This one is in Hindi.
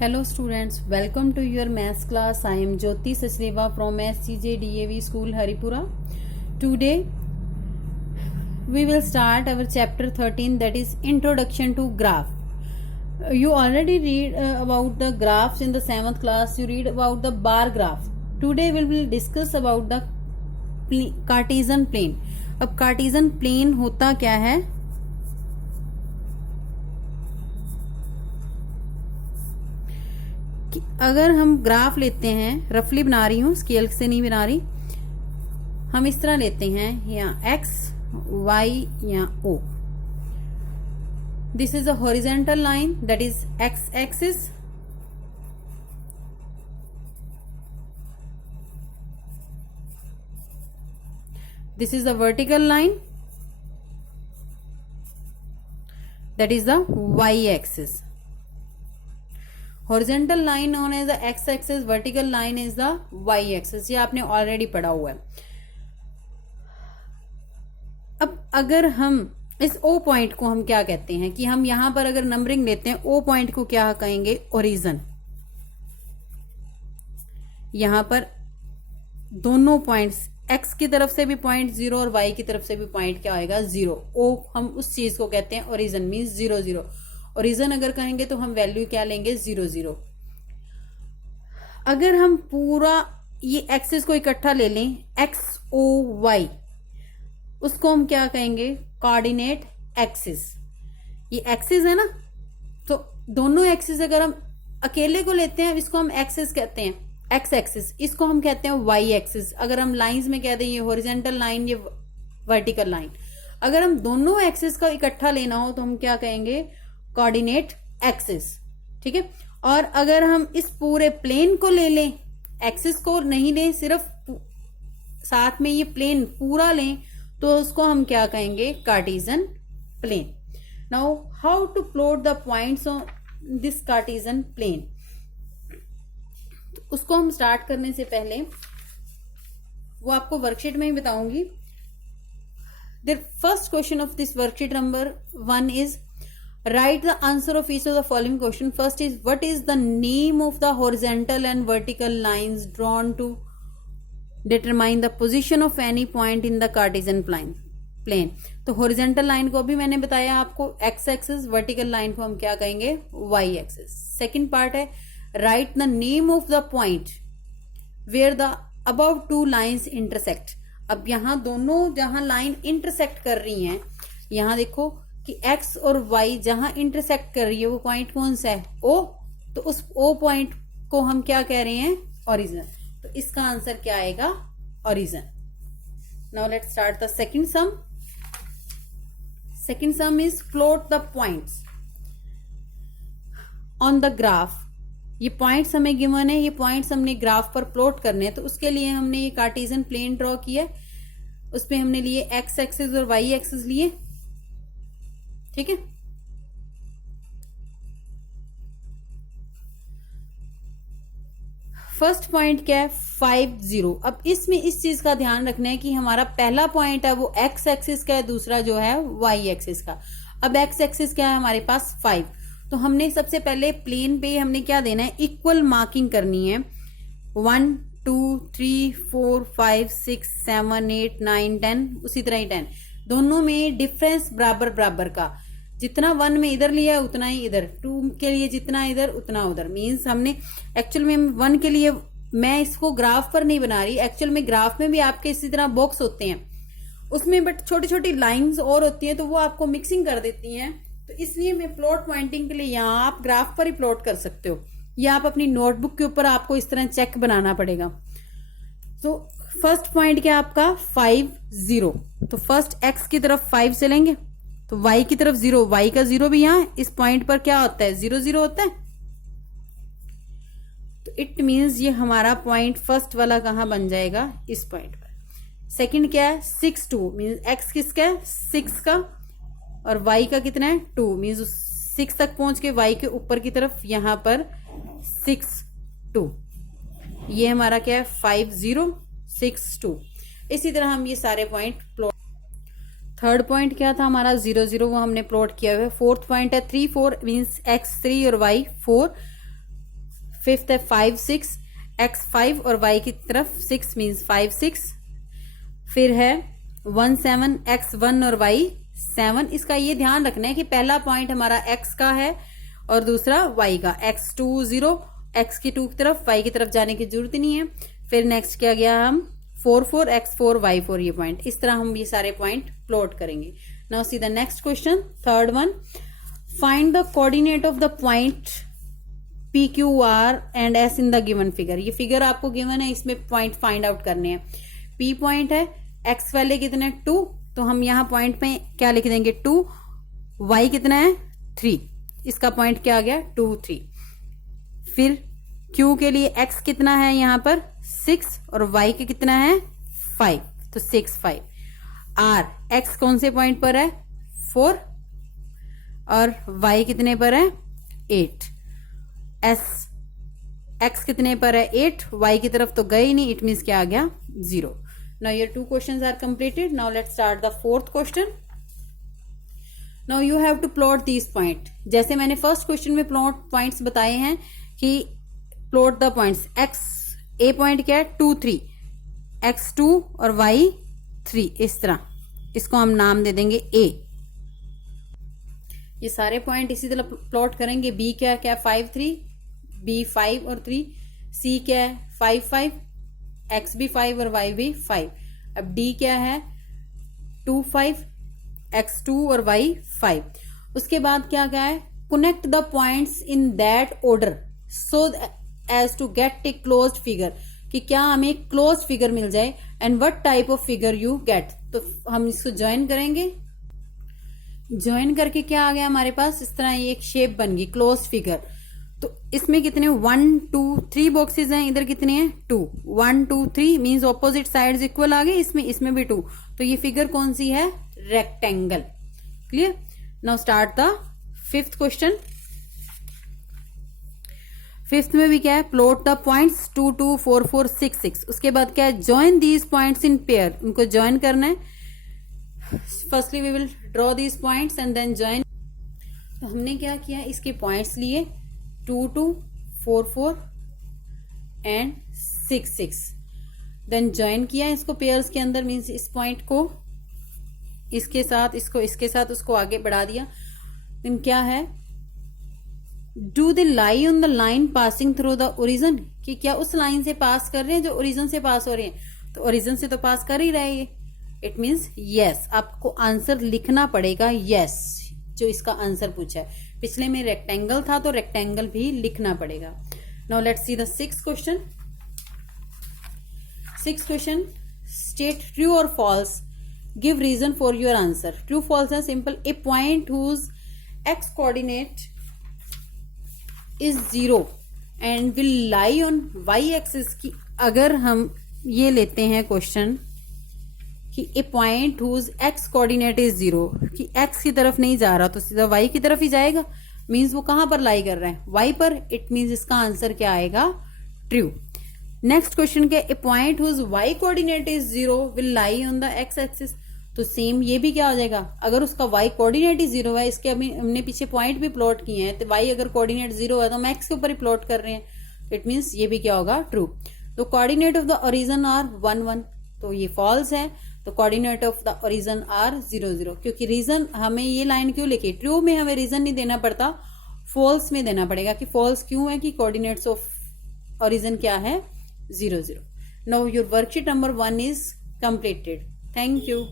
Hello students, welcome to your maths class. I am Jyoti Sachdeva from SCJ DAV School Haripura. Today we will start our chapter 13, that is Introduction to Graph. You already read about the graphs in the 7th class. You read about the bar graph. Today we will discuss about the Cartesian plane. अब Cartesian plane होता क्या है? कि अगर हम ग्राफ लेते हैं, रफली बना रही हूँ, स्केल से नहीं बना रही, हम इस तरह लेते हैं, यहाँ x y या o. This is a horizontal line, that is x axis. This is the vertical line, that is the y axis. Horizontal line known as the x axis, vertical line is the y axis. ये आपने ऑलरेडी पढ़ा हुआ है. अब अगर हम इस ओ पॉइंट को हम क्या कहते हैं कि हम यहां पर अगर नंबरिंग लेते हैं, ओ पॉइंट को क्या कहेंगे? ओरिजिन. यहां पर दोनों पॉइंट्स, एक्स की तरफ से भी पॉइंट जीरो और वाई की तरफ से भी पॉइंट क्या आएगा? जीरो. ओ हम उस चीज को कहते हैं origin, means zero zero. Origin अगर कहेंगे तो हम वैल्यू क्या लेंगे? Zero zero. अगर हम पूरा ये एक्सिस को इकट्ठा ले लें, एक्स ओ वाई, उसको हम क्या कहेंगे? Coordinate axis. ये एक्सिस है ना, तो दोनों एक्सिस अगर हम अकेले को लेते हैं, इसको हम एक्सिस कहते हैं, एक्स एक्सिस. इसको हम कहते हैं वाई एक्सिस. अगर हम लाइंस में कह दें, ये हॉरिजेंटल लाइन, ये वर्टिकल लाइन. अगर हम दोनों एक्सिस का इकट्ठा लेना हो तो हम क्या कहेंगे? Coordinate axis. ठीक है. और अगर हम इस पूरे प्लेन को ले लें, एक्सिस को नहीं लें, सिर्फ साथ में ये प्लेन पूरा लें, तो उसको हम क्या कहेंगे? Cartesian plane. Now how to plot the points on this Cartesian plane. उसको हम स्टार्ट करने से पहले वो आपको वर्कशीट में ही बताऊंगी. The first question of this worksheet number 1 is write the answer of each of the following question. First is, what is the name of the horizontal and vertical lines drawn to determine the position of any point in the Cartesian plane. तो horizontal line को अभी मैंने बताया आपको x axis, vertical line को हम क्या कहेंगे? y axis. Second part है, write the name of the point where the above two lines intersect. अब यहाँ दोनों जहां लाइन इंटरसेक्ट कर रही हैं, यहाँ देखो कि x और y जहां इंटरसेक्ट कर रही है, वो पॉइंट कौन सा है? O. तो उस O पॉइंट को हम क्या कह रहे हैं? ओरिजिन. तो इसका आंसर क्या आएगा? Origin. Now let's start the second some. Second some is plot the points on the graph. ये पॉइंट्स हमें गिवन है, ये पॉइंट्स हमने ग्राफ पर प्लॉट करने हैं. तो उसके लिए हमने ये कार्टेशियन प्लेन ड्रॉ किया. उस पर हमने लिए एक्स एक्सिस और वाई एक्सिस लिए. ठीक है. फर्स्ट पॉइंट क्या है? 5 0. अब इसमें इस चीज का ध्यान रखना है कि हमारा पहला पॉइंट है वो एक्स एक्सिस का है, दूसरा जो है वाई एक्सिस का. अब एक्स एक्सिस क्या है हमारे पास? 5. तो हमने सबसे पहले प्लेन पे हमने क्या देना है? इक्वल मार्किंग करनी है. 1 2 3 4 5 6 7 8 9 10, उसी तरह ही 10. दोनों में डिफरेंस बराबर बराबर का. जितना 1 में इधर लिया है उतना ही इधर, 2 के लिए जितना इधर उतना उधर. मीन्स हमने एक्चुअल में 1 के लिए, मैं इसको ग्राफ पर नहीं बना रही, एक्चुअल में ग्राफ में भी आपके इसी तरह बॉक्स होते हैं उसमें, बट छोटी छोटी लाइंस और होती हैं तो वो आपको मिक्सिंग कर देती हैं. तो इसलिए मैं प्लॉट पॉइंटिंग के लिए यहाँ आप ग्राफ पर ही प्लॉट कर सकते हो, या आप अपनी नोटबुक के ऊपर आपको इस तरह चेक बनाना पड़ेगा. तो फर्स्ट पॉइंट क्या आपका? 5 0. तो फर्स्ट एक्स की तरफ 5 चलेंगे, तो y की तरफ 0. y का 0 भी यहां इस पॉइंट पर क्या होता है? 0 0 होता है. तो इट मीन्स ये हमारा पॉइंट फर्स्ट वाला कहां बन जाएगा? इस पॉइंट पर. सेकंड क्या है? 6 2. मीन्स x किसका है? 6 का, और y का कितना है? 2. मीन्स 6 तक पहुंच के y के ऊपर की तरफ यहां पर 6 2. ये हमारा क्या है? 5 0 6 2. इसी तरह हम ये सारे पॉइंट प्लॉट. थर्ड पॉइंट क्या था हमारा? 0 0, वो हमने प्लॉट किया हुआ है. फोर्थ पॉइंट है 3 4, मीन्स x 3 और y 4. फिफ्थ है 5 6, x 5 और y की तरफ 6 मीन्स 5 6। फिर है 1 7, x 1 और y 7। इसका ये ध्यान रखना है कि पहला पॉइंट हमारा x का है और दूसरा y का। x 2 0, x की 2 की तरफ, y की तरफ जाने की जरूरत नहीं है। फिर नेक्स्ट क्या गया हम 4 4, x 4 y 4, ये पॉइंट। इस तरह हम ये सारे पॉइंट प्लॉट करेंगे। Now see the next question, third one. Find the coordinate of the point P Q R and S in the given figure. ये फिगर आपको गिवन है, इसमें पॉइंट फाइंड आउट करने हैं। पी पॉइंट है, एक्स वाले कितने 2, तो हम यहाँ पॉइंट में क्या लिख देंगे 2, वाई कितना है 3, इसका पॉइंट क्या आ गया 2 3। फिर क्यू के लिए एक्स कितना है यहाँ पर 6 और वाई के कितना है 5, तो 6 5। आर एक्स कौन से पॉइंट पर है 4 और वाई कितने पर है 8। एस एक्स कितने पर है 8, वाई की तरफ तो गए ही नहीं, इट मीन्स क्या आ गया 0। Now your 2 questions are completed. Now let's start the fourth question. Now you have to plot these point. जैसे मैंने फर्स्ट क्वेश्चन में प्लॉट पॉइंट्स बताए हैं कि plot the points. X a point क्या है 2 3, एक्स 2 और वाई 3, इस तरह इसको हम नाम दे देंगे ए। ये सारे पॉइंट इसी तरह प्लॉट करेंगे। बी क्या क्या 5 3, बी 5 और 3, सी क्या है 5 5, एक्स भी 5 और वाई भी 5। अब डी क्या है 2 5, एक्स 2 और वाई 5। उसके बाद क्या क्या है, connect the points in that order so as to get a closed figure, कि क्या हमें क्लोज फिगर मिल जाए। And what type of figure you get, तो हम इसको ज्वाइन करेंगे। ज्वाइन करके क्या आ गया हमारे पास, इस तरह ये एक शेप बन गई क्लोज फिगर। तो इसमें कितने 1 2 3 बॉक्सेस हैं, इधर कितने हैं 2, 1 2 3 मीन्स ऑपोजिट साइड्स इक्वल आ गए। इसमें भी 2, तो ये फिगर कौन सी है rectangle. Clear. Now start the fifth question. Fifth में भी क्या है, प्लॉट द पॉइंट्स 2 2 4 4 6 6। उसके बाद क्या है, join these points in pair, उनको ज्वाइन करना है। Firstly we will draw these points and then join. तो हमने क्या किया, इसके पॉइंट्स लिए 2 2 4 4 एंड 6 6, देन ज्वाइन किया इसको पेयर्स के अंदर, मीन्स इस पॉइंट को इसके साथ, इसको इसके साथ, उसको आगे बढ़ा दिया। देन क्या है, do they lie on the line passing through the origin, कि क्या उस लाइन से पास कर रहे हैं जो ओरिजिन से पास हो रहे हैं। तो ओरिजिन से तो पास कर ही रहे हैं, इट मीन्स यस। आपको आंसर लिखना पड़ेगा यस, जो इसका आंसर पूछा है। पिछले में रेक्टेंगल था तो रेक्टेंगल भी लिखना पड़ेगा। Now let's see the sixth question. Sixth question, state true और false, give reason for your answer. True false है simple. A point whose X coordinate is 0 and will lie on Y axis की। अगर हम ये लेते हैं क्वेश्चन कि a point whose X coordinate is 0, कि एक्स की तरफ नहीं जा रहा तो सीधा वाई की तरफ ही जाएगा, मीन्स वो कहां पर लाई कर रहा है वाई पर, इट मीन्स इसका आंसर क्या आएगा ट्रू। नेक्स्ट क्वेश्चन क्या, a point whose Y coordinate is 0 will lie on the x axis. तो सेम ये भी क्या हो जाएगा, अगर उसका वाई कोऑर्डिनेट ही 0 है, इसके अभी हमने पीछे पॉइंट भी प्लॉट किए हैं, तो वाई अगर कोऑर्डिनेट 0 है तो हम एक्स के ऊपर ही प्लॉट कर रहे हैं, इट मीन्स ये भी क्या होगा ट्रू। तो coordinate of the origin are 1 1, तो ये फॉल्स है। तो coordinate of the origin are 0 0, क्योंकि रीजन हमें ये लाइन क्यों लिखी, ट्रू में हमें रीजन नहीं देना पड़ता, फॉल्स में देना पड़ेगा कि फॉल्स क्यों है, कि कोऑर्डिनेट्स ऑफ ओरिजिन क्या है 0 0। Now your worksheet number 1 is completed. Thank you.